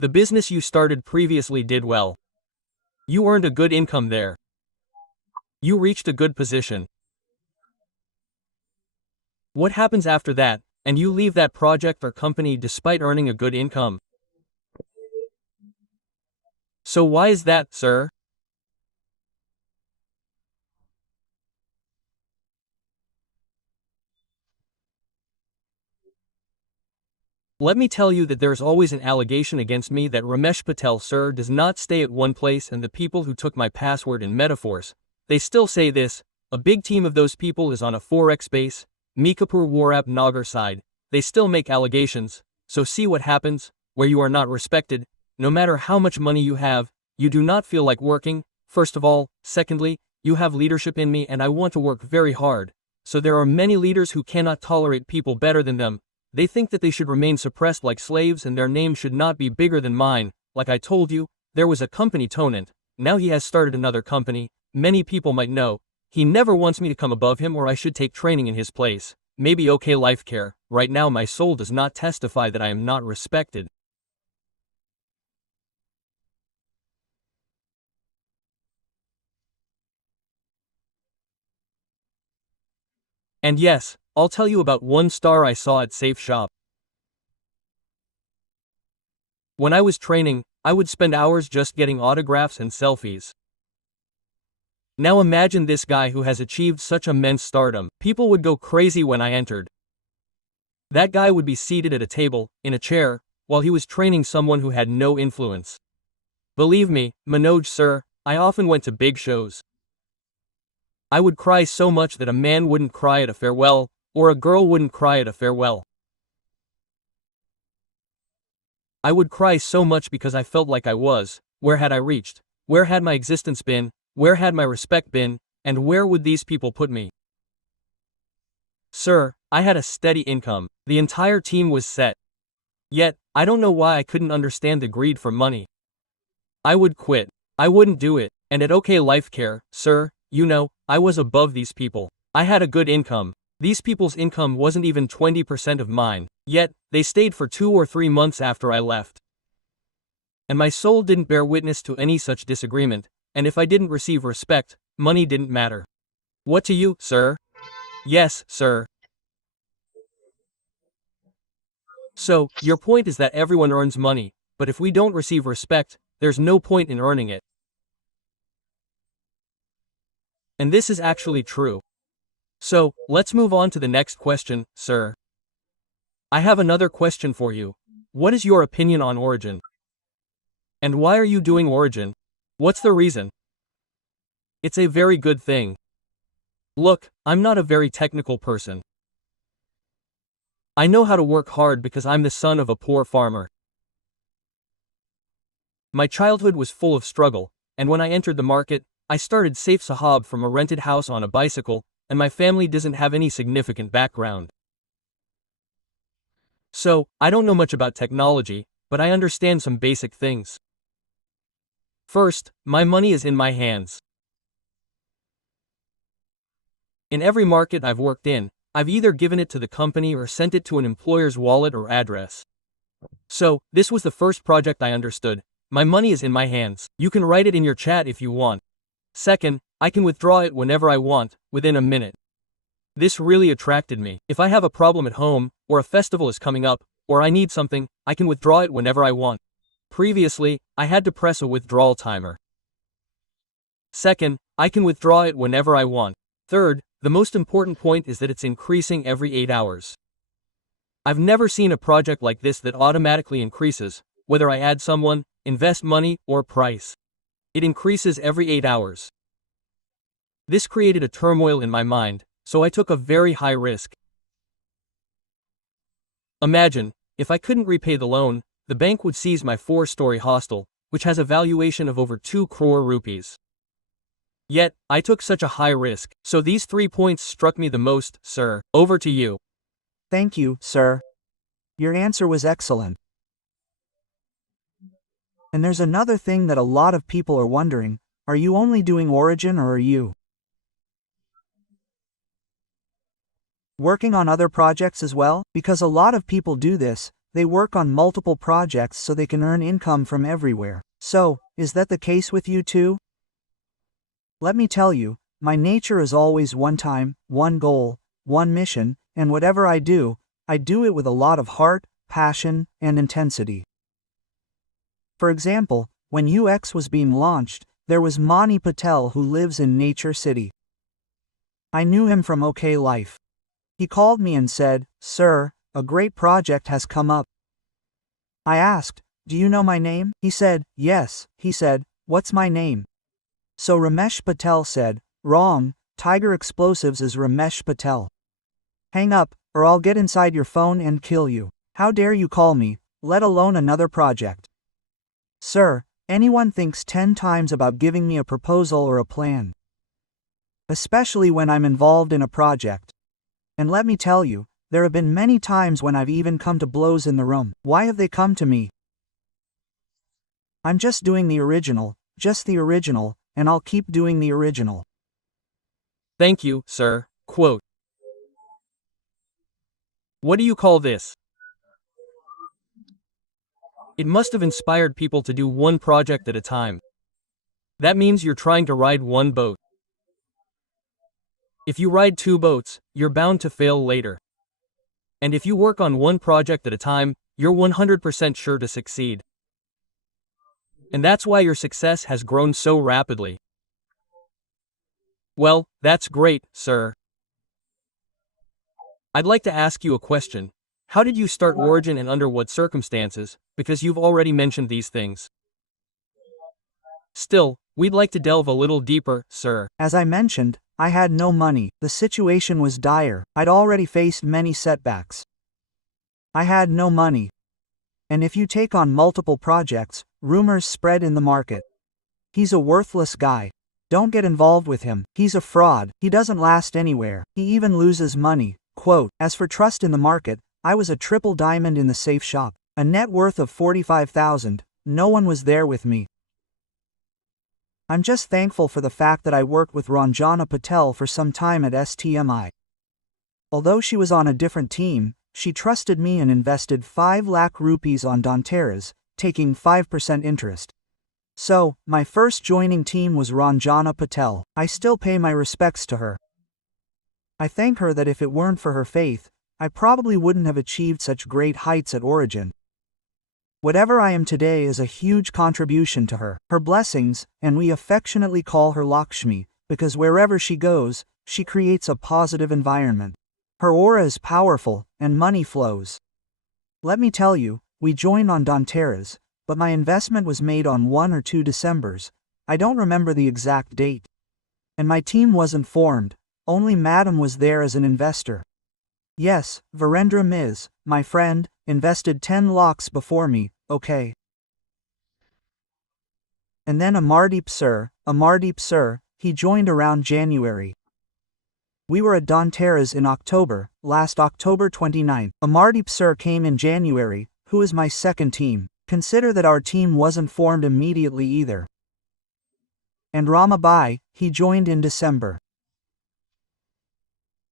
The business you started previously did well. You earned a good income there. You reached a good position. What happens after that, and you leave that project or company despite earning a good income? So why is that, sir? Let me tell you that there's always an allegation against me that Ramesh Patel, sir, does not stay at one place, and the people who took my password and metaphors, they still say this. A big team of those people is on a forex base, Mikapur Warap Nagar side. They still make allegations, so see what happens, where you are not respected, no matter how much money you have, you do not feel like working, first of all. Secondly, you have leadership in me and I want to work very hard. So there are many leaders who cannot tolerate people better than them. They think that they should remain suppressed like slaves and their name should not be bigger than mine. Like I told you, there was a company Tonant. Now he has started another company. Many people might know. He never wants me to come above him, or I should take training in his place. Maybe okay life care. Right now my soul does not testify that I am not respected. And yes, I'll tell you about one star I saw at Safe Shop. When I was training, I would spend hours just getting autographs and selfies. Now imagine this guy who has achieved such immense stardom. People would go crazy when I entered. That guy would be seated at a table, in a chair, while he was training someone who had no influence. Believe me, Manoj sir, I often went to big shows. I would cry so much that a man wouldn't cry at a farewell, or a girl wouldn't cry at a farewell. I would cry so much because I felt like where had I reached? Where had my existence been? Where had my respect been? And where would these people put me? Sir, I had a steady income. The entire team was set. Yet, I don't know why I couldn't understand the greed for money. I would quit. I wouldn't do it. And at OK Life Care, sir, you know, I was above these people. I had a good income. These people's income wasn't even 20% of mine. Yet, they stayed for 2 or 3 months after I left. And my soul didn't bear witness to any such disagreement, and if I didn't receive respect, money didn't matter. What to you, sir? Yes, sir. So, your point is that everyone earns money, but if we don't receive respect, there's no point in earning it. And this is actually true. So, let's move on to the next question, sir. I have another question for you. What is your opinion on Origin? And why are you doing Origin? What's the reason? It's a very good thing. Look, I'm not a very technical person. I know how to work hard because I'm the son of a poor farmer. My childhood was full of struggle, and when I entered the market, I started Safe Sahab from a rented house on a bicycle, and my family doesn't have any significant background. So, I don't know much about technology, but I understand some basic things. First, my money is in my hands. In every market I've worked in, I've either given it to the company or sent it to an employer's wallet or address. So, this was the first project I understood. My money is in my hands. You can write it in your chat if you want. Second, I can withdraw it whenever I want, within a minute. This really attracted me. If I have a problem at home, or a festival is coming up, or I need something, I can withdraw it whenever I want. Previously, I had to press a withdrawal timer. Second, I can withdraw it whenever I want. Third, the most important point is that it's increasing every 8 hours. I've never seen a project like this that automatically increases, whether I add someone, invest money, or price. It increases every 8 hours. This created a turmoil in my mind, so I took a very high risk. Imagine, if I couldn't repay the loan, the bank would seize my 4-story hostel, which has a valuation of over 2 crore rupees. Yet, I took such a high risk, so these 3 points struck me the most, sir. Over to you. Thank you, sir. Your answer was excellent. And there's another thing that a lot of people are wondering, are you only doing Origin or are you working on other projects as well? Because a lot of people do this, They work on multiple projects so they can earn income from everywhere. So, is that the case with you too? Let me tell you, my nature is always one time, one goal, one mission, and whatever I do it with a lot of heart, passion, and intensity. For example, when UX was being launched, there was Mani Patel who lives in Nature City. I knew him from OK Life. He called me and said, "Sir, a great project has come up." I asked, "Do you know my name?" He said, "Yes." He said, "What's my name?" So Ramesh Patel said, "Wrong, Tiger Explosives is Ramesh Patel. Hang up, or I'll get inside your phone and kill you. How dare you call me, let alone another project." Sir, anyone thinks 10 times about giving me a proposal or a plan. Especially when I'm involved in a project. And let me tell you, there have been many times when I've even come to blows in the room. Why have they come to me? I'm just doing the original, and I'll keep doing the original. Thank you, sir. Quote. What do you call this? It must have inspired people to do one project at a time. That means you're trying to ride one boat. If you ride two boats, you're bound to fail later. And if you work on one project at a time, you're 100% sure to succeed. And that's why your success has grown so rapidly. Well, that's great, sir. I'd like to ask you a question. How did you start Origin and under what circumstances? Because you've already mentioned these things. Still, we'd like to delve a little deeper, sir. As I mentioned, I had no money. The situation was dire. I'd already faced many setbacks. I had no money. And if you take on multiple projects, rumors spread in the market. He's a worthless guy. Don't get involved with him. He's a fraud. He doesn't last anywhere. He even loses money. Quote, as for trust in the market, I was a triple diamond in the safe shop. A net worth of $45,000. No one was there with me. I'm just thankful for the fact that I worked with Ranjana Patel for some time at STMI. Although she was on a different team, she trusted me and invested 5 lakh rupees on Dhanteras, taking 5% interest. So, my first joining team was Ranjana Patel. I still pay my respects to her. I thank her that if it weren't for her faith, I probably wouldn't have achieved such great heights at Origin. Whatever I am today is a huge contribution to her. Her blessings, and we affectionately call her Lakshmi, because wherever she goes, she creates a positive environment. Her aura is powerful, and money flows. Let me tell you, we joined on Dhanteras, but my investment was made on 1 or 2 Decembers. I don't remember the exact date. And my team wasn't formed, only Madam was there as an investor. Yes, Virendra Ms., my friend, invested 10 lakhs before me, okay. And then Amardeep sir, he joined around January. We were at Dhanteras in October, last October 29. Amardeep sir came in January, who is my second team. Consider that our team wasn't formed immediately either. And Ramabai, he joined in December.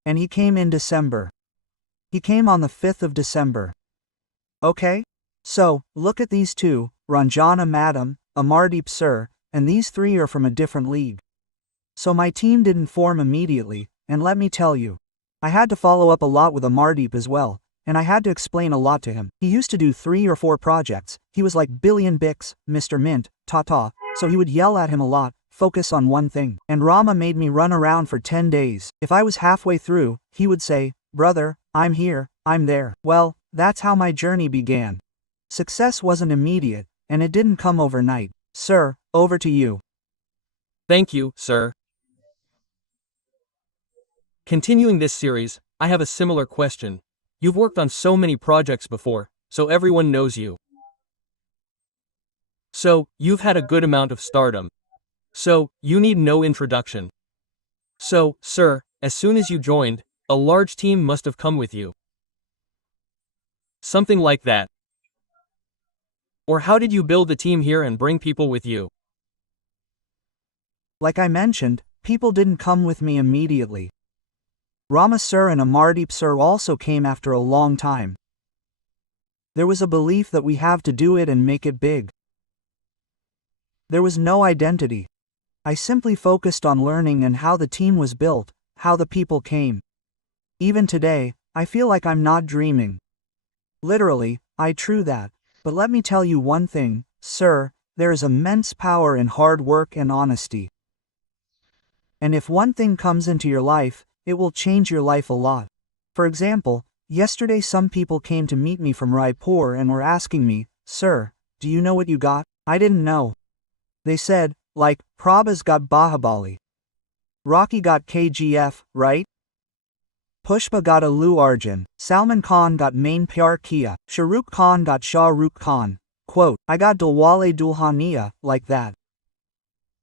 And he came in December. He came on the 5th of December. Okay? So, look at these two, Ranjana Madam, Amardeep sir, and these 3 are from a different league. So my team didn't form immediately, and let me tell you, I had to follow up a lot with Amardeep as well, and I had to explain a lot to him. He used to do 3 or 4 projects, he was like Billion Bix, Mr. Mint, ta-ta, so he would yell at him a lot, focus on one thing. And Rama made me run around for 10 days. If I was halfway through, he would say, "Brother, I'm here, I'm there." Well, that's how my journey began. Success wasn't immediate, and it didn't come overnight. Sir, over to you. Thank you, sir. Continuing this series, I have a similar question. You've worked on so many projects before, so everyone knows you. So, you've had a good amount of stardom. So, you need no introduction. So, sir, as soon as you joined, a large team must have come with you. Something like that. Or how did you build the team here and bring people with you? Like I mentioned, people didn't come with me immediately. Rama sir and Amardeep sir also came after a long time. There was a belief that we have to do it and make it big. There was no identity. I simply focused on learning and how the team was built, how the people came. Even today, I feel like I'm not dreaming. Literally, I true that. But let me tell you one thing, sir, there is immense power in hard work and honesty. And if one thing comes into your life, it will change your life a lot. For example, yesterday some people came to meet me from Raipur and were asking me, "Sir, do you know what you got?" I didn't know. They said, like, Prabhas got Bahubali. Rocky got KGF, right? Pushpa got Allu Arjun, Salman Khan got Main Pyar Kiya, Shah Rukh Khan got Shah Rukh Khan. Quote, I got Dilwale Dulhaniya, like that.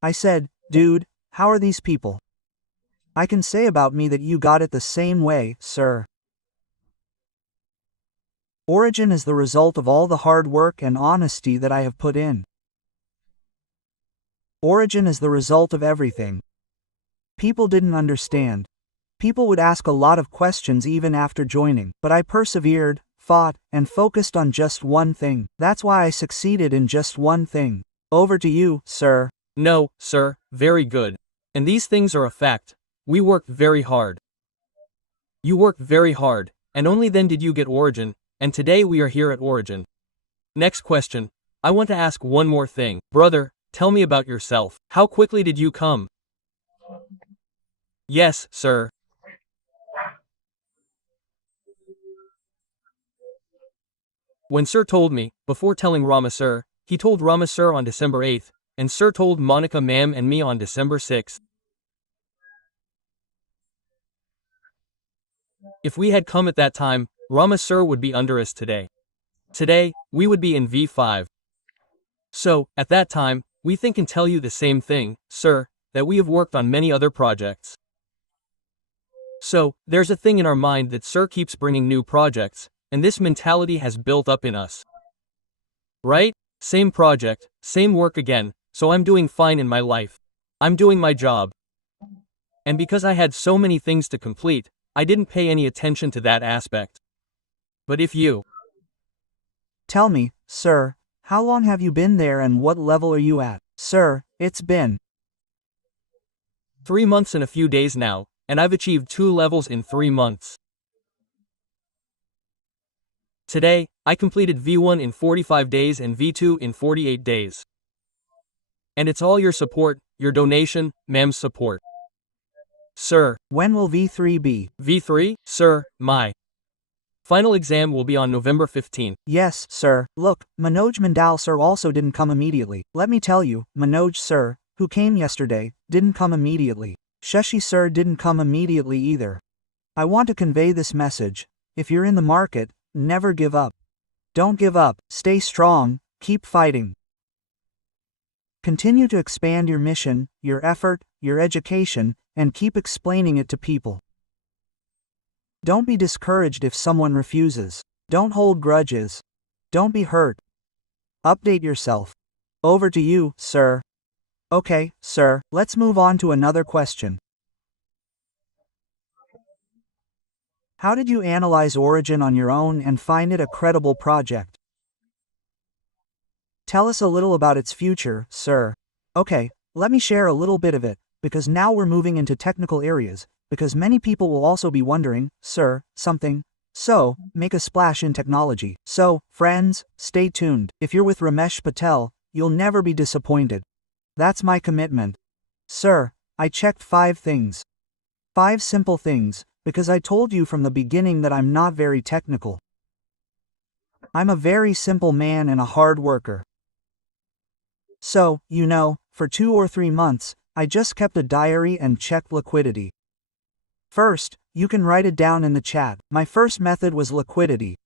I said, dude, how are these people? I can say about me that you got it the same way, sir. Origin is the result of all the hard work and honesty that I have put in. Origin is the result of everything. People didn't understand. People would ask a lot of questions even after joining, but I persevered, fought, and focused on just one thing. That's why I succeeded in just one thing. Over to you, sir. No, sir, very good. And these things are a fact. We worked very hard. You worked very hard, and only then did you get Origin, and today we are here at Origin. Next question. I want to ask one more thing. Brother, tell me about yourself. How quickly did you come? Yes, sir. When Sir told me, before telling Rama Sir, he told Rama Sir on December 8th, and Sir told Monica ma'am and me on December 6th. If we had come at that time, Rama Sir would be under us today. Today, we would be in V5. So, at that time, we think and tell you the same thing, sir, that we have worked on many other projects. So, there's a thing in our mind that Sir keeps bringing new projects, and this mentality has built up in us. Right? Same project, same work again, so I'm doing fine in my life. I'm doing my job. And because I had so many things to complete, I didn't pay any attention to that aspect. But if you tell me, sir, how long have you been there and what level are you at? Sir, it's been 3 months and a few days now, and I've achieved 2 levels in 3 months. Today, I completed V1 in 45 days and V2 in 48 days. And it's all your support, your donation, ma'am's support. Sir. When will V3 be? V3, sir, my final exam will be on November 15th. Yes, sir. Look, Manoj Mandal sir also didn't come immediately. Let me tell you, Manoj sir, who came yesterday, didn't come immediately. Shashi sir didn't come immediately either. I want to convey this message. If you're in the market, never give up. Don't give up, stay strong, keep fighting. Continue to expand your mission, your effort, your education, and keep explaining it to people. Don't be discouraged if someone refuses. Don't hold grudges. Don't be hurt. Update yourself. Over to you, sir. Okay, sir, let's move on to another question. How did you analyze Origin on your own and find it a credible project? Tell us a little about its future, sir. Okay, let me share a little bit of it, because now we're moving into technical areas, because many people will also be wondering, sir, something. So, make a splash in technology. So, friends, stay tuned. If you're with Ramesh Patel, you'll never be disappointed. That's my commitment. Sir, I checked 5 things. 5 simple things, because I told you from the beginning that I'm not very technical. I'm a very simple man and a hard worker. So, you know, for 2 or 3 months, I just kept a diary and checked liquidity. First, you can write it down in the chat. My first method was liquidity.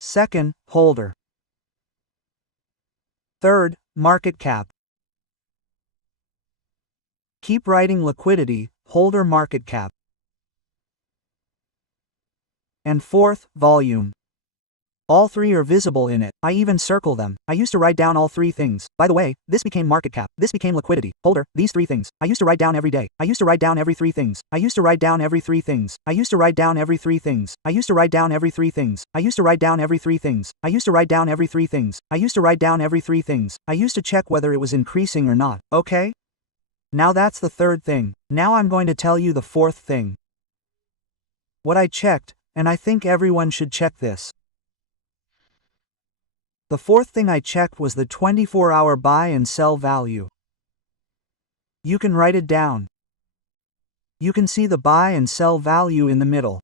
Second, holder. Third, market cap. Keep writing liquidity, holder, market cap. And fourth, volume. All three are visible in it. I even circle them. I used to write down all three things. By the way, this became market cap. This became liquidity. Holder, these three things. I used to write down every day. I used to write down every three things. I used to write down every three things. I used to write down every three things. I used to write down every three things. I used to write down every three things. I used to write down every three things. I used to write down every three things. I used to check whether it was increasing or not. Okay? Now that's the third thing. Now I'm going to tell you the fourth thing. What I checked, and I think everyone should check this. The fourth thing I checked was the 24-hour buy and sell value. You can write it down. You can see the buy and sell value in the middle.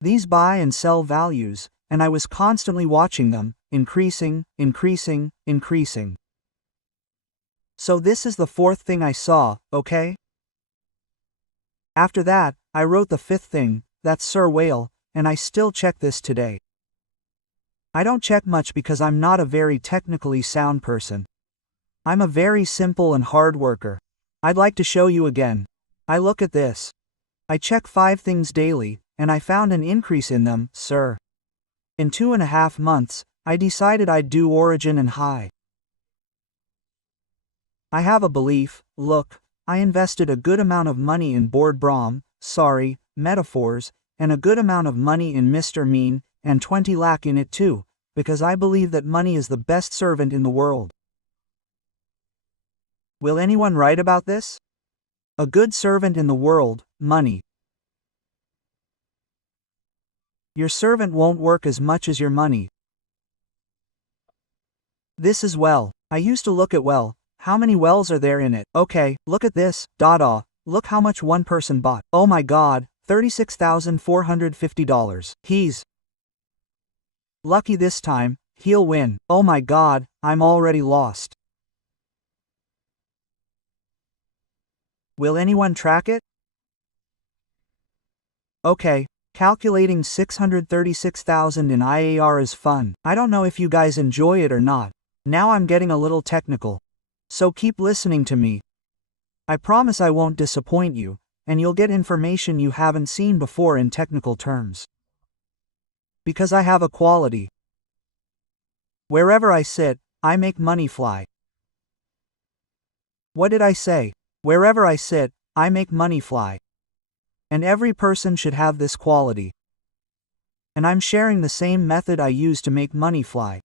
These buy and sell values, and I was constantly watching them, increasing, increasing, increasing. So this is the fourth thing I saw, okay? After that, I wrote the fifth thing, that's Sir Whale, and I still check this today. I don't check much because I'm not a very technically sound person. I'm a very simple and hard worker. I'd like to show you again. I look at this. I check 5 things daily, and I found an increase in them, sir. In 2.5 months, I decided I'd do origin and high. I have a belief, look, I invested a good amount of money in board metaphors, and a good amount of money in Mr. Mean, and 20 lakh in it too, because I believe that money is the best servant in the world. Will anyone write about this? A good servant in the world, money. Your servant won't work as much as your money. This is well. I used to look at well. How many wells are there in it? Okay, look at this. Look how much one person bought. Oh my God, $36,450. He's lucky this time. He'll win. Oh my God, I'm already lost. Will anyone track it? Okay, calculating 636,000 in IAR is fun. I don't know if you guys enjoy it or not. Now I'm getting a little technical. So keep listening to me. I promise I won't disappoint you, and you'll get information you haven't seen before in technical terms. Because I have a quality. Wherever I sit, I make money fly. What did I say? Wherever I sit, I make money fly. And every person should have this quality. And I'm sharing the same method I use to make money fly.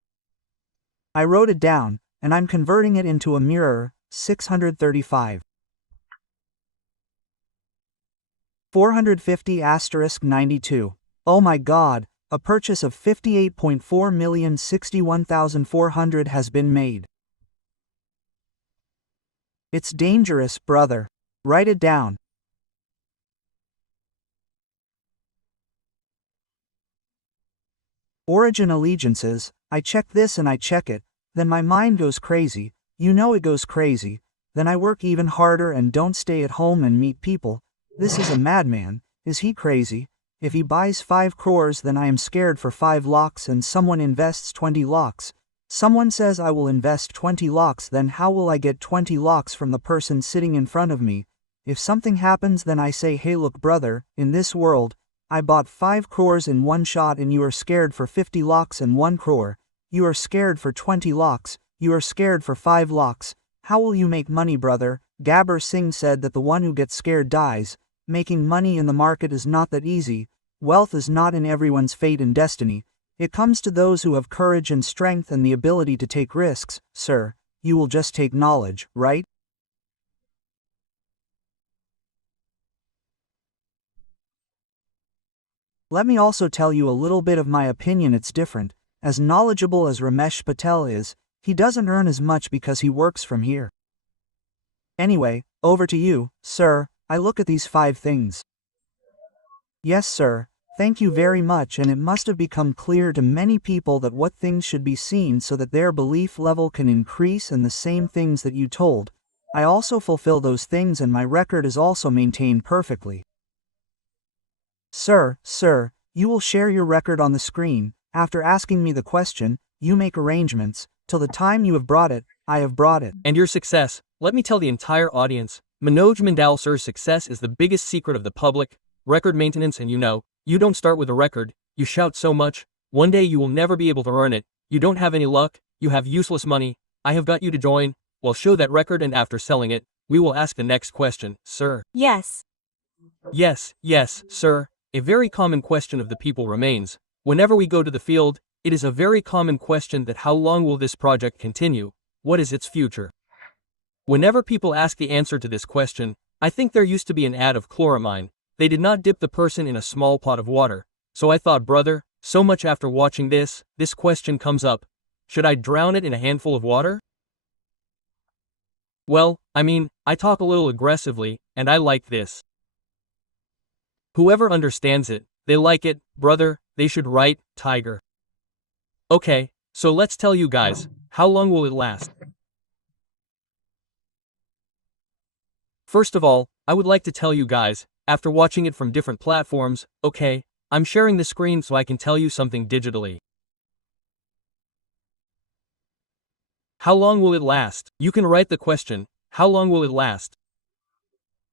I wrote it down, and I'm converting it into a mirror, 635. 450*92. Oh my God, a purchase of 58.4,061,400 has been made. It's dangerous, brother. Write it down. Origin allegiances, I check this and I check it, then my mind goes crazy, you know it goes crazy, then I work even harder and don't stay at home and meet people. This is a madman, is he crazy? If he buys 5 crores then I am scared for 5 lakhs and someone invests 20 lakhs. Someone says I will invest 20 lakhs, then how will I get 20 lakhs from the person sitting in front of me? If something happens then I say, hey look brother, in this world, I bought 5 crores in one shot and you are scared for 50 lakhs and 1 crore. You are scared for 20 lakhs, you are scared for 5 lakhs. How will you make money brother? Gabbar Singh said that the one who gets scared dies. Making money in the market is not that easy. Wealth is not in everyone's fate and destiny. It comes to those who have courage and strength and the ability to take risks. Sir, you will just take knowledge, right? Let me also tell you a little bit of my opinion. It's different. As knowledgeable as Ramesh Patel is, he doesn't earn as much because he works from here. Anyway, over to you, sir. I look at these 5 things. Yes, sir. Thank you very much, and it must have become clear to many people that what things should be seen so that their belief level can increase, and the same things that you told. I also fulfill those things and my record is also maintained perfectly. Sir, you will share your record on the screen. After asking me the question, you make arrangements. Till the time you have brought it, I have brought it. And your success, let me tell the entire audience, Manoj Mandal sir's success is the biggest secret of the public, record maintenance, and You don't start with a record, you shout so much, one day you will never be able to earn it, you don't have any luck, you have useless money, I have got you to join, well show that record and after selling it, we will ask the next question, sir. Yes. Yes, yes, sir. A very common question of the people remains, whenever we go to the field, it is a very common question that how long will this project continue, what is its future? Whenever people ask the answer to this question, I think there used to be an ad of chloramine, they did not dip the person in a small pot of water, so I thought brother, so much after watching this question comes up, should I drown it in a handful of water? Well, I mean, I talk a little aggressively, and I like this. Whoever understands it, they like it, brother, they should write, tiger. Okay, so let's tell you guys, how long will it last? First of all, I would like to tell you guys, after watching it from different platforms, okay, I'm sharing the screen so I can tell you something digitally. How long will it last? You can write the question, how long will it last?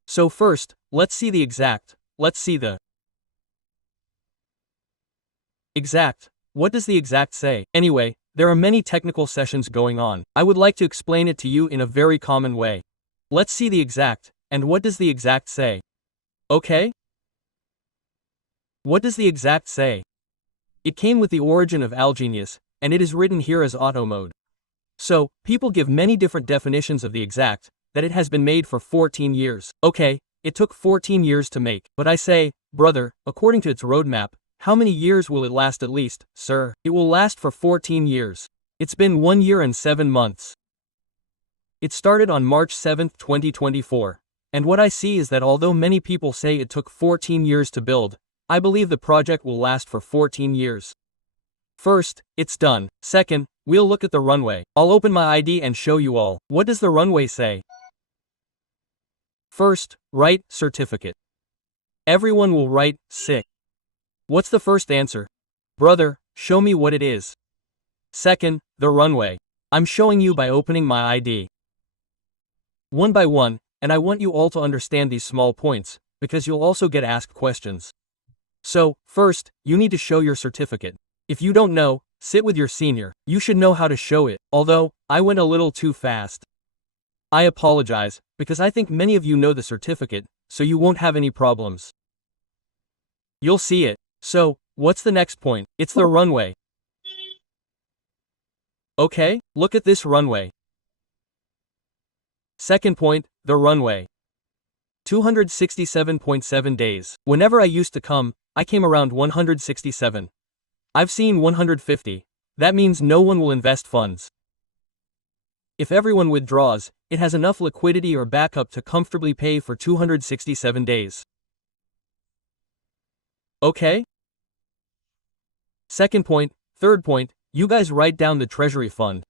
So first, let's see the exact. Let's see the exact. What does the exact say? Anyway, there are many technical sessions going on. I would like to explain it to you in a very common way. Let's see the exact. And what does the exact say? Okay? What does the exact say? It came with the origin of Algenius, and it is written here as auto mode. So, people give many different definitions of the exact, that it has been made for 14 years. Okay, it took 14 years to make, but I say, brother, according to its roadmap, how many years will it last at least, sir? It will last for 14 years. It's been 1 year and 7 months. It started on March 7, 2024. And what I see is that although many people say it took 14 years to build, I believe the project will last for 14 years. First, it's done. Second, we'll look at the runway. I'll open my ID and show you all. What does the runway say? First, write, certificate. Everyone will write, sick. What's the first answer? Brother, show me what it is. Second, the runway. I'm showing you by opening my ID. One by one, and I want you all to understand these small points, because you'll also get asked questions. So, first, you need to show your certificate. If you don't know, sit with your senior. You should know how to show it, although, I went a little too fast. I apologize, because I think many of you know the certificate, so you won't have any problems. You'll see it. So, what's the next point? It's the runway. Okay, look at this runway. Second point, the runway. 267.7 days. Whenever I used to come, I came around 167. I've seen 150. That means no one will invest funds. If everyone withdraws, it has enough liquidity or backup to comfortably pay for 267 days. Okay? Second point, third point, you guys write down the treasury fund.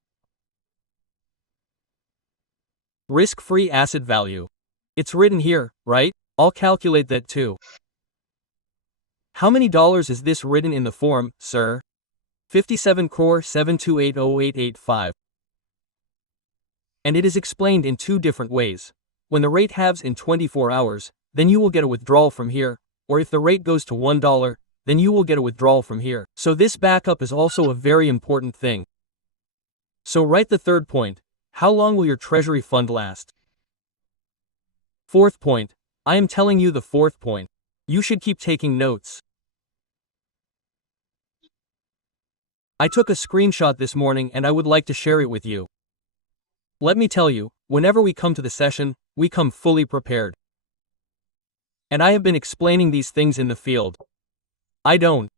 Risk-free asset value. It's written here, right? I'll calculate that too. How many dollars is this written in the form, sir? 57 crore 7280885. And it is explained in two different ways. When the rate halves in 24 hours, then you will get a withdrawal from here, or if the rate goes to $1, then you will get a withdrawal from here. So this backup is also a very important thing. So write the third point. How long will your treasury fund last? Fourth point. I am telling you the fourth point. You should keep taking notes. I took a screenshot this morning and I would like to share it with you. Let me tell you, whenever we come to the session, we come fully prepared. And I have been explaining these things in the field. I don't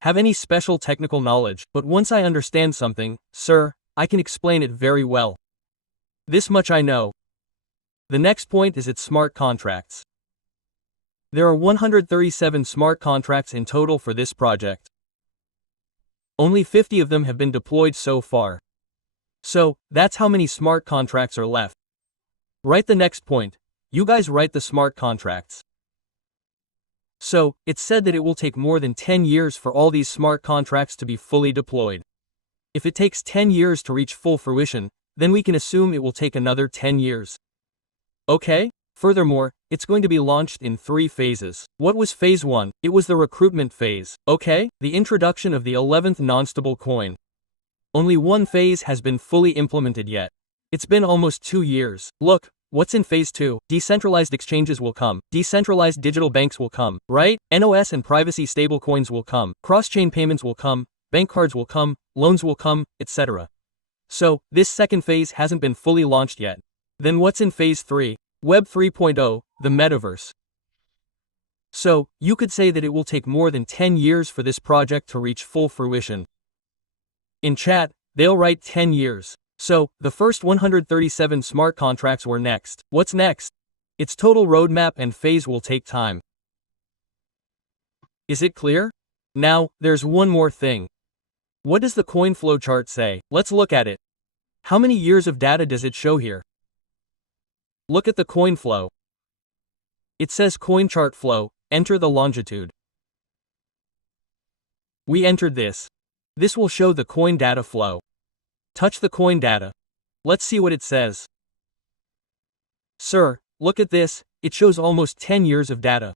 have any special technical knowledge, but once I understand something, sir, I can explain it very well. This much I know. The next point is its smart contracts. There are 137 smart contracts in total for this project. Only 50 of them have been deployed so far. So, that's how many smart contracts are left. Write the next point. You guys write the smart contracts. So, it's said that it will take more than 10 years for all these smart contracts to be fully deployed. If it takes 10 years to reach full fruition, then we can assume it will take another 10 years. Okay? Furthermore, it's going to be launched in 3 phases. What was phase 1? It was the recruitment phase. Okay, the introduction of the 11th non-stable coin. Only one phase has been fully implemented yet. It's been almost 2 years. Look, what's in phase 2? Decentralized exchanges will come. Decentralized digital banks will come, right? NOS and privacy stablecoins will come. Cross-chain payments will come. Bank cards will come. Loans will come, etc. So, this second phase hasn't been fully launched yet. Then what's in phase 3? Web 3.0, the metaverse. So, you could say that it will take more than 10 years for this project to reach full fruition. In chat, they'll write 10 years. So, the first 137 smart contracts were next. What's next? Its total roadmap and phase will take time. Is it clear? Now, there's one more thing. What does the coin flow chart say? Let's look at it. How many years of data does it show here? Look at the coin flow. It says coin chart flow, enter the longitude. We entered this. This will show the coin data flow. Touch the coin data. Let's see what it says. Sir, look at this, it shows almost 10 years of data.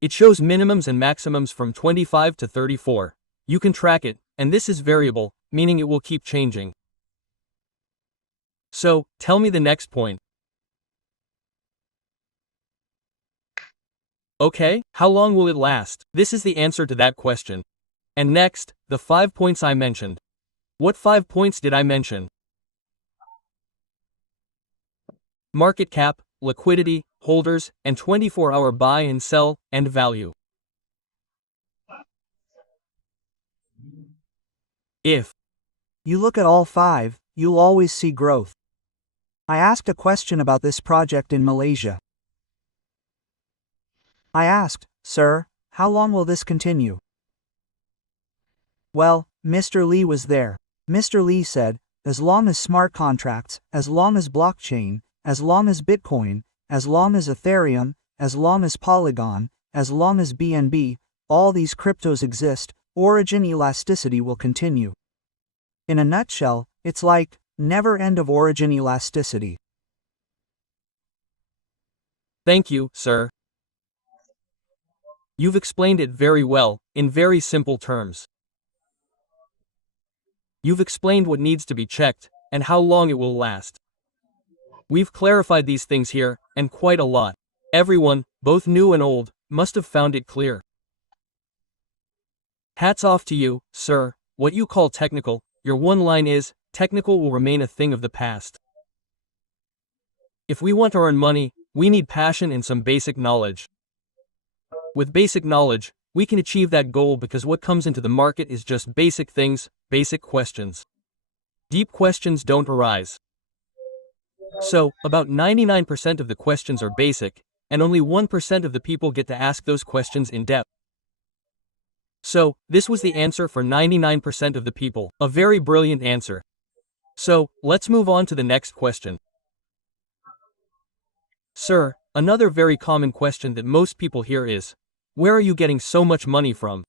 It shows minimums and maximums from 25 to 34. You can track it, and this is variable, meaning it will keep changing. So, tell me the next point. Okay, how long will it last? This is the answer to that question. And next, the 5 points I mentioned. What 5 points did I mention? Market cap, liquidity, holders, and 24-hour buy and sell, and value. If you look at all 5, you'll always see growth. I asked a question about this project in Malaysia. I asked, "Sir, how long will this continue?" Well, Mr. Lee was there. Mr. Lee said, as long as smart contracts, as long as blockchain, as long as Bitcoin, as long as Ethereum, as long as Polygon, as long as BNB, all these cryptos exist, origin elasticity will continue. In a nutshell, it's like, never end of origin elasticity. Thank you, sir. You've explained it very well, in very simple terms. You've explained what needs to be checked, and how long it will last. We've clarified these things here, and quite a lot. Everyone, both new and old, must have found it clear. Hats off to you, sir. What you call technical, your one line is, technical will remain a thing of the past. If we want to earn money, we need passion and some basic knowledge. With basic knowledge, we can achieve that goal because what comes into the market is just basic things, basic questions. Deep questions don't arise. So, about 99% of the questions are basic, and only 1% of the people get to ask those questions in depth. So, this was the answer for 99% of the people. A very brilliant answer. So, let's move on to the next question. Sir, another very common question that most people hear is, where are you getting so much money from?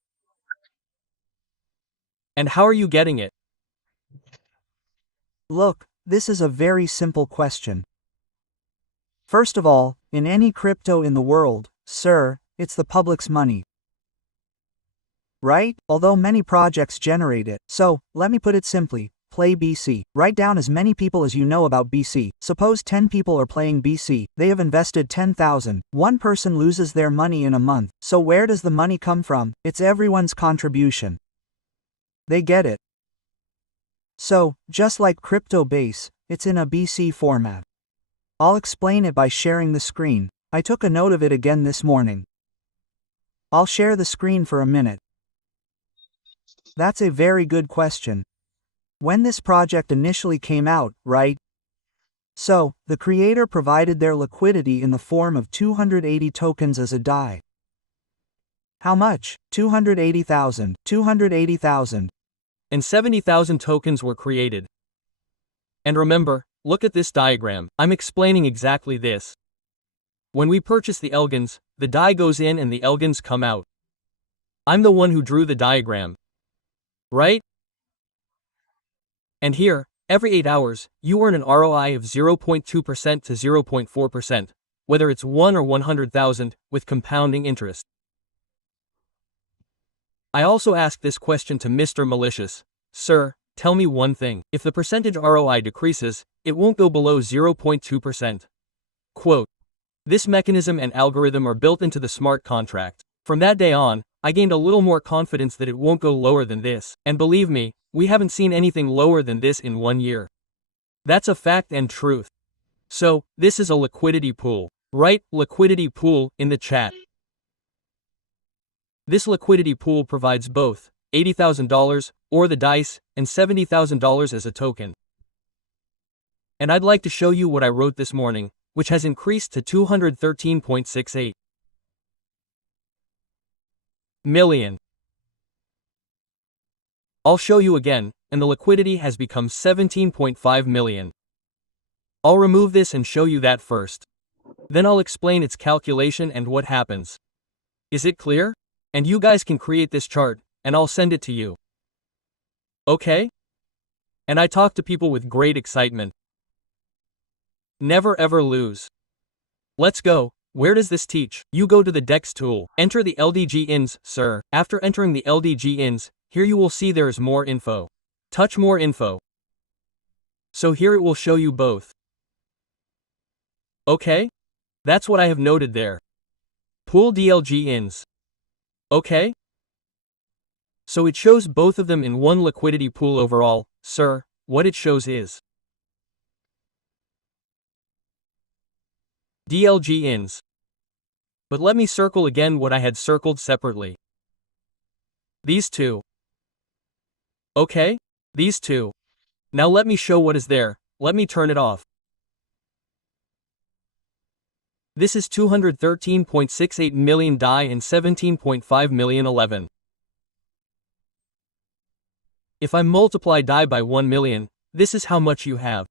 And how are you getting it? Look, this is a very simple question. First of all, in any crypto in the world, sir, it's the public's money. Right? Although many projects generate it. So, let me put it simply, play BC. Write down as many people as you know about BC. Suppose 10 people are playing BC. They have invested 10,000. One person loses their money in a month. So where does the money come from? It's everyone's contribution. They get it. So, just like crypto base, it's in a BC format. I'll explain it by sharing the screen. I took a note of it again this morning. I'll share the screen for a minute. That's a very good question. When this project initially came out, right? So, the creator provided their liquidity in the form of 280 tokens as a DAI. How much? 280,000. 280,000. And 70,000 tokens were created. And remember, look at this diagram. I'm explaining exactly this. When we purchase the Elgins, the DAI goes in and the Elgins come out. I'm the one who drew the diagram. Right? And here, Every 8 hours, you earn an ROI of 0.2% to 0.4%, whether it's 1 or 100,000, with compounding interest. I also asked this question to Mr. Malicious. Sir, tell me one thing. If the percentage ROI decreases, it won't go below 0.2%. Quote. This mechanism and algorithm are built into the smart contract. From that day on, I gained a little more confidence that it won't go lower than this, and believe me, we haven't seen anything lower than this in 1 year. That's a fact and truth. So, this is a liquidity pool. Write liquidity pool in the chat. This liquidity pool provides both $80,000, or the dice, and $70,000 as a token. And I'd like to show you what I wrote this morning, which has increased to 213.68 million. I'll show you again, and the liquidity has become 17.5 million. I'll remove this and show you that first. Then I'll explain its calculation and what happens. Is it clear? And you guys can create this chart, and I'll send it to you. Okay? And I talk to people with great excitement. Never ever lose. Let's go. Where does this teach? You go to the DEX tool. Enter the LDG ins, sir. After entering the LDG ins, here you will see there is more info. Touch more info. So here it will show you both. Okay? That's what I have noted there. Pool DLG ins. Okay? So it shows both of them in one liquidity pool overall, sir. What it shows is DLG ins. But let me circle again what I had circled separately. These two. Okay? These two. Now let me show what is there. Let me turn it off. This is 213.68 million DAI and 17.5 million 11. If I multiply DAI by 1 million, this is how much you have.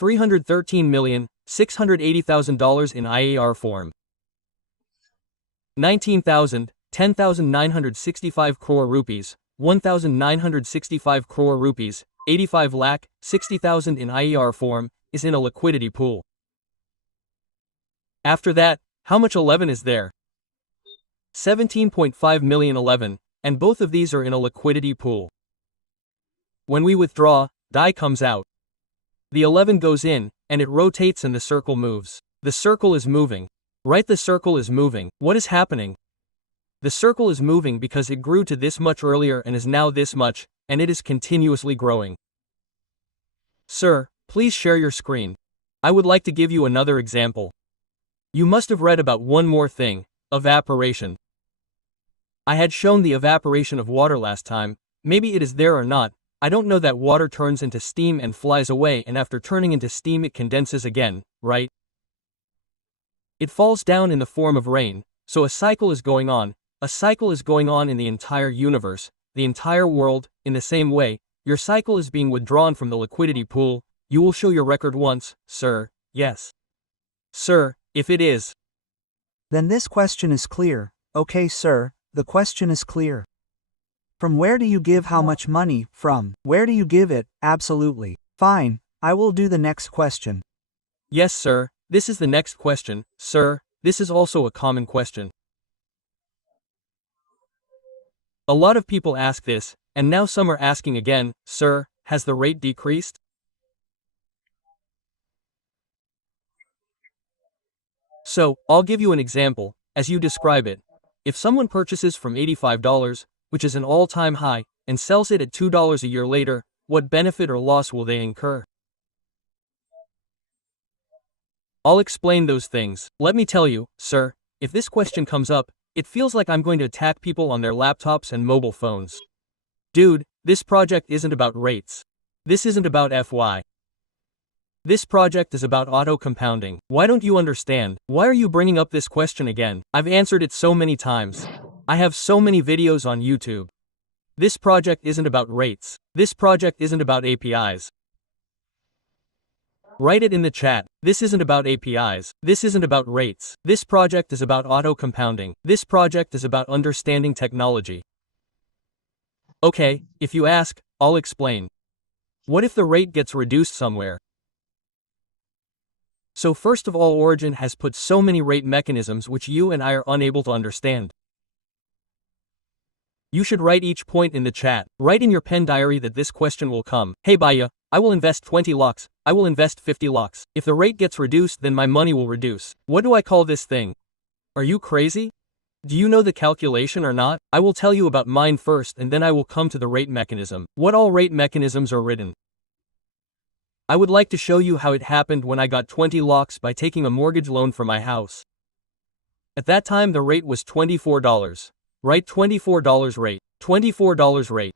$313,680,000 in IAR form. 10,965 crore rupees, 1,965 crore rupees, 85 lakh, 60,000 in IAR form, is in a liquidity pool. After that, how much 11 is there? 17.5 million 11, and both of these are in a liquidity pool. When we withdraw, DAI comes out. The 11 goes in, and it rotates and the circle moves. The circle is moving. Right, the circle is moving. What is happening? The circle is moving because it grew to this much earlier and is now this much, and it is continuously growing. Sir, please share your screen. I would like to give you another example. You must have read about one more thing, evaporation. I had shown the evaporation of water last time. Maybe it is there or not. I don't know. That water turns into steam and flies away, and after turning into steam it condenses again, right? It falls down in the form of rain, so a cycle is going on. A cycle is going on in the entire universe, the entire world. In the same way, your cycle is being withdrawn from the liquidity pool. You will show your record once, sir. Yes. Sir, if it is. Then this question is clear. Okay, sir, the question is clear. From where do you give how much money? From where do you give it? Absolutely. Fine, I will do the next question. Yes, sir, this is the next question, sir. This is also a common question. A lot of people ask this, and now some are asking again, sir, has the rate decreased? So, I'll give you an example, as you describe it. If someone purchases from $85, which is an all-time high, and sells it at $2 a year later, what benefit or loss will they incur? I'll explain those things. Let me tell you, sir, if this question comes up, it feels like I'm going to attack people on their laptops and mobile phones. Dude, this project isn't about rates. This isn't about FY. This project is about auto-compounding. Why don't you understand? Why are you bringing up this question again? I've answered it so many times. I have so many videos on YouTube. This project isn't about rates. This project isn't about APIs. Write it in the chat. This isn't about APIs. This isn't about rates. This project is about auto-compounding. This project is about understanding technology. Okay, if you ask, I'll explain. What if the rate gets reduced somewhere? So first of all, Origin has put so many rate mechanisms which you and I are unable to understand. You should write each point in the chat. Write in your pen diary that this question will come. Hey Baya, I will invest 20 lakhs. I will invest 50 lakhs. If the rate gets reduced, then my money will reduce. What do I call this thing? Are you crazy? Do you know the calculation or not? I will tell you about mine first and then I will come to the rate mechanism. What all rate mechanisms are written? I would like to show you how it happened when I got 20 lakhs by taking a mortgage loan for my house. At that time the rate was $24. Write $24 rate. $24 rate.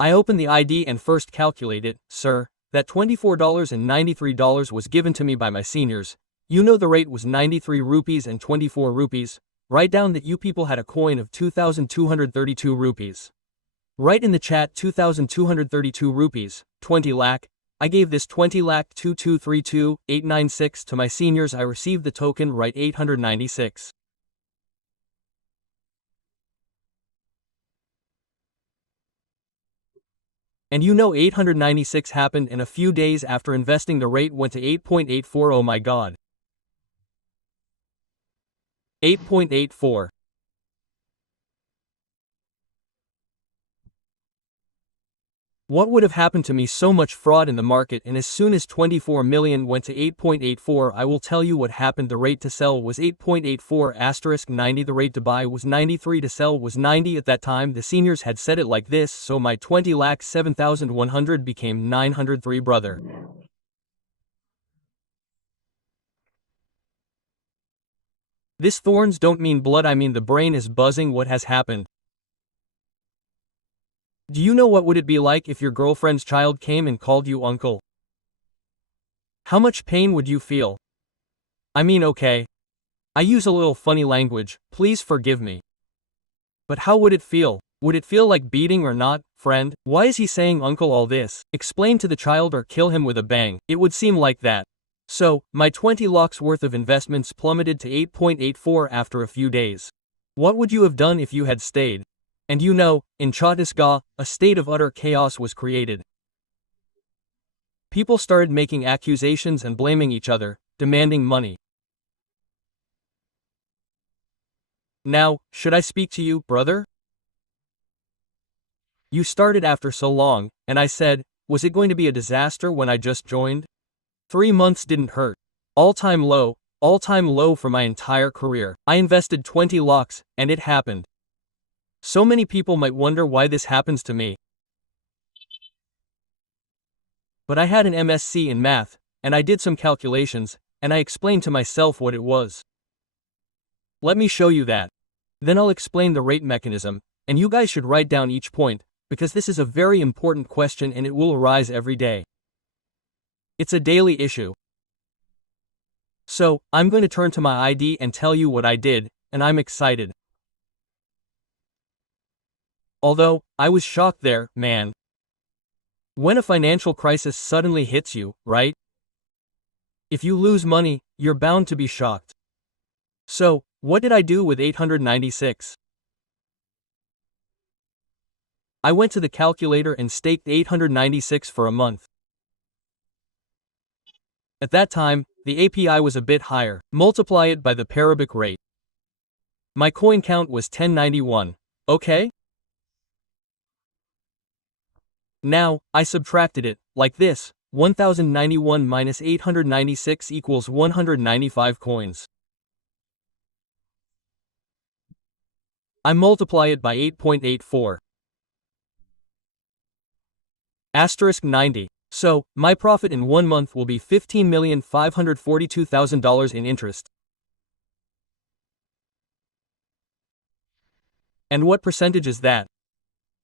I open the ID and first calculate it. Sir, that $24.93 was given to me by my seniors. You know the rate was 93 rupees and 24 rupees. Write down that you people had a coin of 2,232 rupees. Write in the chat 2,232 rupees, 20 lakh. I gave this 20 lakh 2232,896 to my seniors. I received the token. Write 896. And you know 896 happened in a few days after investing. The rate went to 8.84. Oh my god. 8.84. What would have happened to me? So much fraud in the market, and as soon as 24 million went to 8.84, I will tell you what happened. The rate to sell was 8.84 * 90. The rate to buy was 93. To sell was 90. At that time the seniors had said it like this, so my 20 lakh 7,100 became 903. Brother. This thorns don't mean blood, I mean the brain is buzzing. What has happened? Do you know what would it be like if your girlfriend's child came and called you uncle? How much pain would you feel? I mean, okay. I use a little funny language, please forgive me. But how would it feel? Would it feel like beating or not, friend? Why is he saying uncle all this? Explain to the child or kill him with a bang. It would seem like that. So, my 20 lakhs worth of investments plummeted to 8.84 after a few days. What would you have done if you had stayed? And you know, in Chhattisgarh, a state of utter chaos was created. People started making accusations and blaming each other, demanding money. Now, should I speak to you, brother? You started after so long, and I said, was it going to be a disaster when I just joined? 3 months didn't hurt. All-time low for my entire career. I invested 20 lakhs, and it happened. So many people might wonder why this happens to me. But I had an MSc in math, and I did some calculations, and I explained to myself what it was. Let me show you that. Then I'll explain the rate mechanism, and you guys should write down each point, because this is a very important question and it will arise every day. It's a daily issue. So, I'm going to turn to my ID and tell you what I did, and I'm excited. Although, I was shocked there, man. When a financial crisis suddenly hits you, right? If you lose money, you're bound to be shocked. So, what did I do with 896? I went to the calculator and staked 896 for a month. At that time, the API was a bit higher. Multiply it by the Parabic rate. My coin count was 1091, okay? Now, I subtracted it, like this, 1091 minus 896 equals 195 coins. I multiply it by 8.84. Asterisk 90. So, my profit in 1 month will be $15,542,000 in interest. And what percentage is that?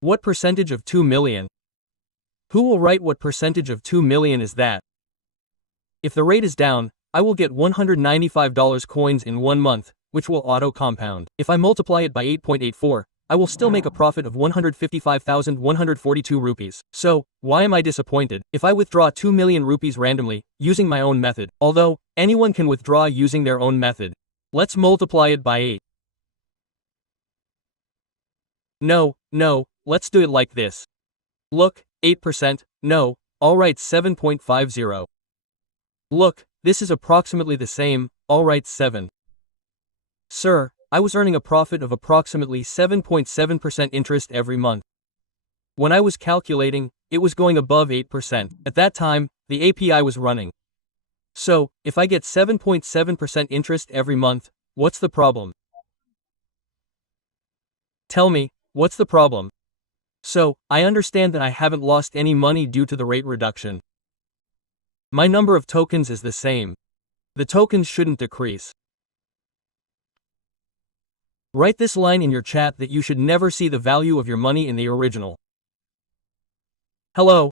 What percentage of 2 million? Who will write what percentage of 2 million is that? If the rate is down, I will get $195 coins in 1 month, which will auto-compound. If I multiply it by 8.84, I will still make a profit of 155,142 rupees. So, why am I disappointed? If I withdraw 2 million rupees randomly, using my own method, although, anyone can withdraw using their own method. Let's multiply it by 8. No, let's do it like this. Look, 8%, no, alright 7.50. Look, this is approximately the same, alright 7. Sir, I was earning a profit of approximately 7.7% interest every month. When I was calculating, it was going above 8%. At that time, the API was running. So, if I get 7.7% interest every month, what's the problem? Tell me, what's the problem? So, I understand that I haven't lost any money due to the rate reduction. My number of tokens is the same. The tokens shouldn't decrease. Write this line in your chat that you should never see the value of your money in the original. Hello.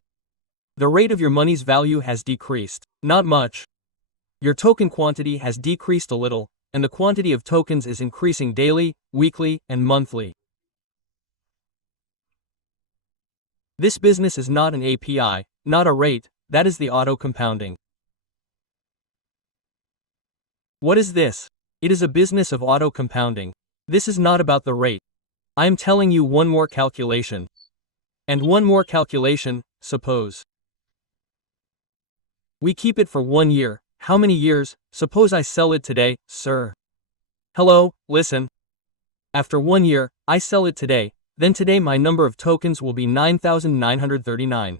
The rate of your money's value has decreased. Not much. Your token quantity has decreased a little, and the quantity of tokens is increasing daily, weekly, and monthly. This business is not an API, not a rate, that is the auto-compounding. What is this? It is a business of auto-compounding. This is not about the rate. I am telling you one more calculation. And one more calculation, suppose we keep it for 1 year. How many years? Suppose I sell it today, sir. Hello, listen. After 1 year, I sell it today, then today my number of tokens will be 9,939.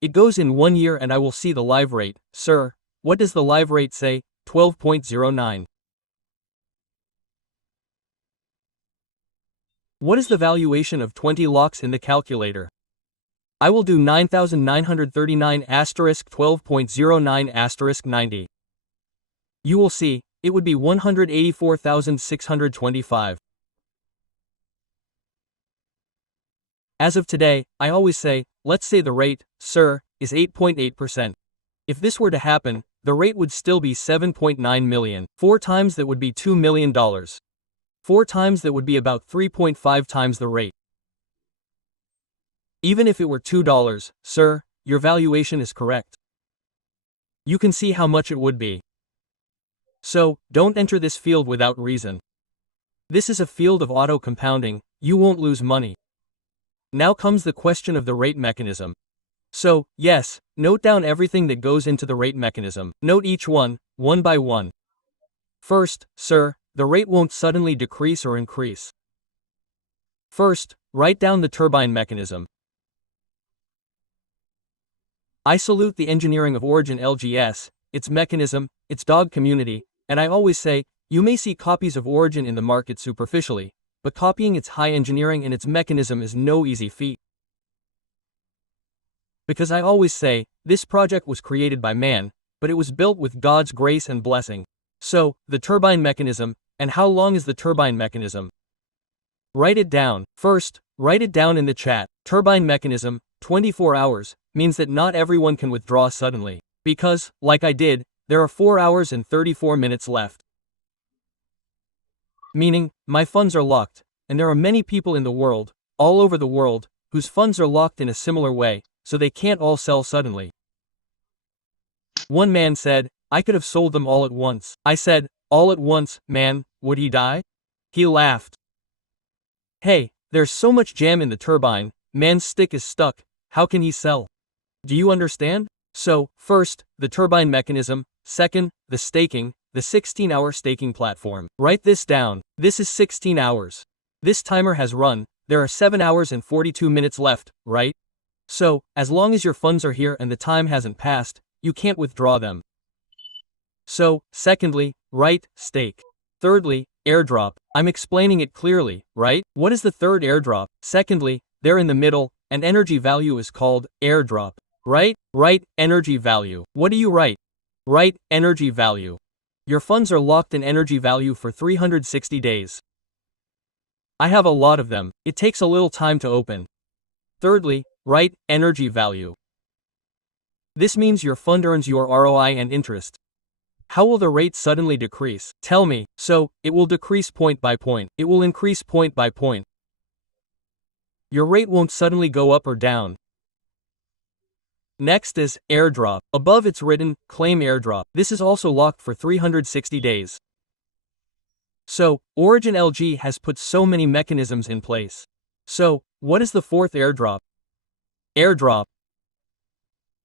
It goes in 1 year and I will see the live rate, sir. What does the live rate say? 12.09. What is the valuation of 20 locks in the calculator? I will do 9,939 asterisk 12.09 asterisk 90. You will see, it would be 184,625. As of today, I always say, let's say the rate, sir, is 8.8%. If this were to happen, the rate would still be 7.9 million. 4 times that would be $2 million. 4 times that would be about 3.5 times the rate. Even if it were $2, sir, your valuation is correct. You can see how much it would be. So, don't enter this field without reason. This is a field of auto-compounding, you won't lose money. Now comes the question of the rate mechanism. So, yes, note down everything that goes into the rate mechanism. Note each one by one. First, sir, the rate won't suddenly decrease or increase. First, write down the turbine mechanism. I salute the engineering of Origin LGS, its mechanism, its dog community, and I always say, you may see copies of Origin in the market superficially, but copying its high engineering and its mechanism is no easy feat. Because I always say, this project was created by man, but it was built with God's grace and blessing. So, the turbine mechanism, and how long is the turbine mechanism? Write it down. First, write it down in the chat. Turbine mechanism, 24 hours, means that not everyone can withdraw suddenly. Because, like I did, there are 4 hours and 34 minutes left. Meaning, my funds are locked, and there are many people in the world, all over the world, whose funds are locked in a similar way, so they can't all sell suddenly. One man said, I could have sold them all at once. I said, all at once, man, would he die? He laughed. Hey, there's so much jam in the turbine, man's stick is stuck, how can he sell? Do you understand? So, first, the turbine mechanism, second, the staking, the 16-hour staking platform. Write this down. This is 16 hours. This timer has run, there are 7 hours and 42 minutes left, right? So, as long as your funds are here and the time hasn't passed, you can't withdraw them. So, secondly, write, stake. Thirdly, airdrop. I'm explaining it clearly, right? What is the third airdrop? Secondly, there in the middle, an energy value is called airdrop. Right? Write energy value. What do you write? Write energy value. Your funds are locked in energy value for 360 days. I have a lot of them. It takes a little time to open. Thirdly, write energy value. This means your fund earns your ROI and interest. How will the rate suddenly decrease? Tell me. So, it will decrease point by point. It will increase point by point. Your rate won't suddenly go up or down. Next is airdrop. Above it's written, claim airdrop. This is also locked for 360 days. So, Origin LG has put so many mechanisms in place. So, what is the fourth airdrop? Airdrop.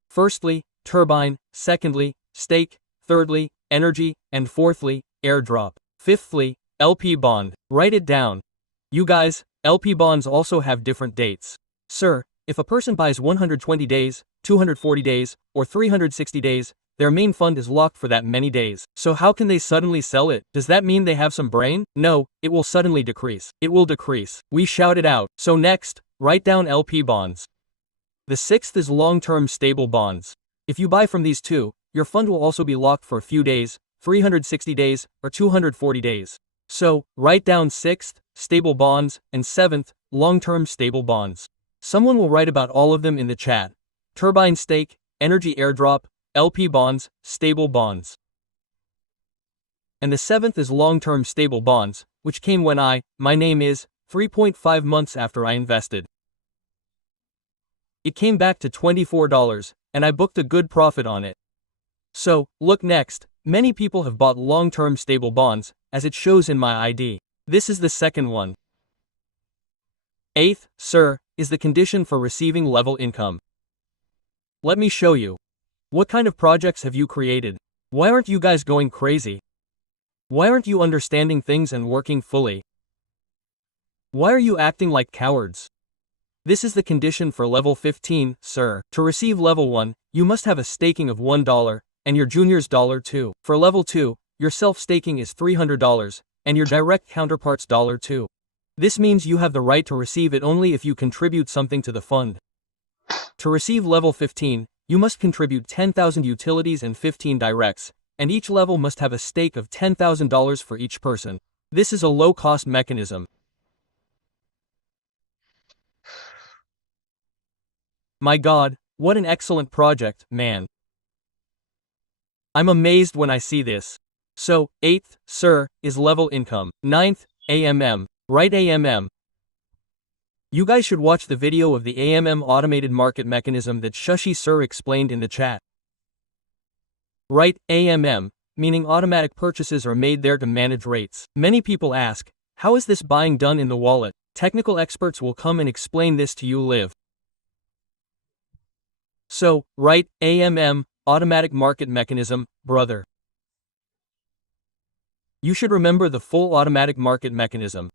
Firstly, turbine, secondly, stake, thirdly, energy, and fourthly, airdrop. Fifthly, LP bond. Write it down. You guys, LP bonds also have different dates. Sir, if a person buys 120 days, 240 days, or 360 days, their main fund is locked for that many days. So how can they suddenly sell it? Does that mean they have some brain? No, it will suddenly decrease. It will decrease. We shout it out. So next, write down LP bonds. The sixth is long-term stable bonds. If you buy from these two, your fund will also be locked for a few days, 360 days, or 240 days. So, write down sixth, stable bonds, and seventh, long-term stable bonds. Someone will write about all of them in the chat. Turbine stake, energy airdrop, LP bonds, stable bonds. And the seventh is long-term stable bonds, which came when my name is, 3.5 months after I invested. It came back to $24, and I booked a good profit on it. So, look next, many people have bought long-term stable bonds, as it shows in my ID. This is the second one. Eighth, sir, is the condition for receiving level income. Let me show you. What kind of projects have you created? Why aren't you guys going crazy? Why aren't you understanding things and working fully? Why are you acting like cowards? This is the condition for level 15, sir. To receive level 1, you must have a staking of $1, and your junior's $2. For level 2, your self-staking is $300, and your direct counterpart's $2. This means you have the right to receive it only if you contribute something to the fund. To receive level 15, you must contribute 10,000 utilities and 15 directs, and each level must have a stake of $10,000 for each person. This is a low-cost mechanism. My God, what an excellent project, man. I'm amazed when I see this. So, 8th, sir, is level income. 9th, AMM. Write AMM. You guys should watch the video of the AMM automated market mechanism that Shashi sir explained in the chat. Write AMM, meaning automatic purchases are made there to manage rates. Many people ask, how is this buying done in the wallet? Technical experts will come and explain this to you live. So, write AMM, automatic market mechanism, brother. You should remember the full automatic market mechanism.